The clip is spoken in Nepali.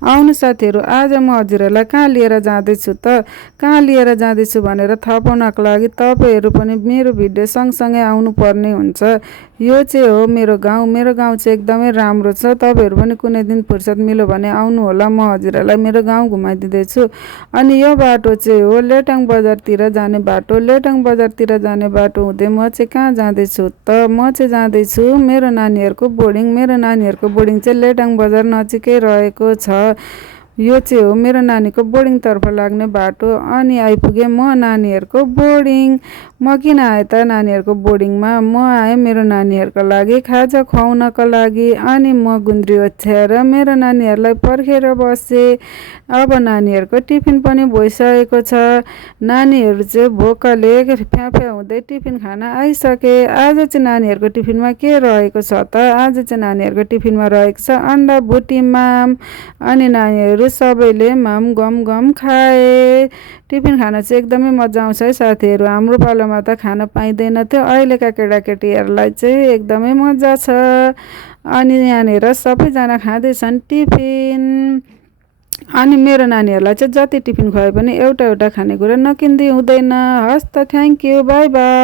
आउनु साथीहरू, आज म हजुरहरूलाई कहाँ लिएर जाँदैछु त? कहाँ लिएर जाँदैछु भनेर थाहा पाउनको लागि तपाईँहरू पनि मेरो भिडियो सँगसँगै आउनुपर्ने हुन्छ। यो चाहिँ हो मेरो गाउँ। मेरो गाउँ चाहिँ एकदमै राम्रो छ। तपाईँहरू पनि कुनै दिन फुर्सद मिल्यो भने आउनु होला। म हजुरहरूलाई मेरो गाउँ घुमाइदिँदैछु। अनि यो बाटो चाहिँ हो लेटाङ बजारतिर जाने बाटो। लेटाङ बजारतिर जाने बाटो हुँदै म चाहिँ कहाँ जाँदैछु त? म चाहिँ जाँदैछु मेरो नानीहरूको बोर्डिङ। मेरो नानीहरूको बोर्डिङ चाहिँ लेटाङ बजार नजिकै रहेको छ। यो चाहिँ हो मेरो नानीको बोर्डिङतर्फ लाग्ने बाटो। अनि आइपुगेँ म नानीहरूको बोर्डिङ। म किन आएँ त नानीहरूको बोर्डिङमा? म आएँ मेरो नानीहरूको लागि खाजा खुवाउनको लागि। अनि म गुन्द्री ओछ्याएर मेरो नानीहरूलाई पर्खेर बसेँ। अब नानीहरूको टिफिन पनि भइसकेको छ। नानीहरू चाहिँ भोकले फ्याफ्या हुँदै टिफिन खान आइसके। आज चाहिँ नानीहरूको टिफिनमा के रहेको छ त? आज चाहिँ नानीहरूको टिफिनमा रहेको छ अन्डा भुटी माम। अनि नानीहरू सबैले माम गम गम खाए। टिफिन खान चाहिँ एकदमै मजा आउँछ है साथीहरू। हाम्रो पालोमा त खान पाइँदैन थियो। अहिलेका केटाकेटीहरूलाई चाहिँ एकदमै मजा छ। अनि यहाँनिर सबैजना खाँदैछन् टिफिन। अनि मेरो नानीहरूलाई चाहिँ जति टिफिन खुवाए पनि एउटा एउटा खानेकुरा नकिन्दै हुँदैन। हस् त, थ्याङ्क यू, बाई बाई।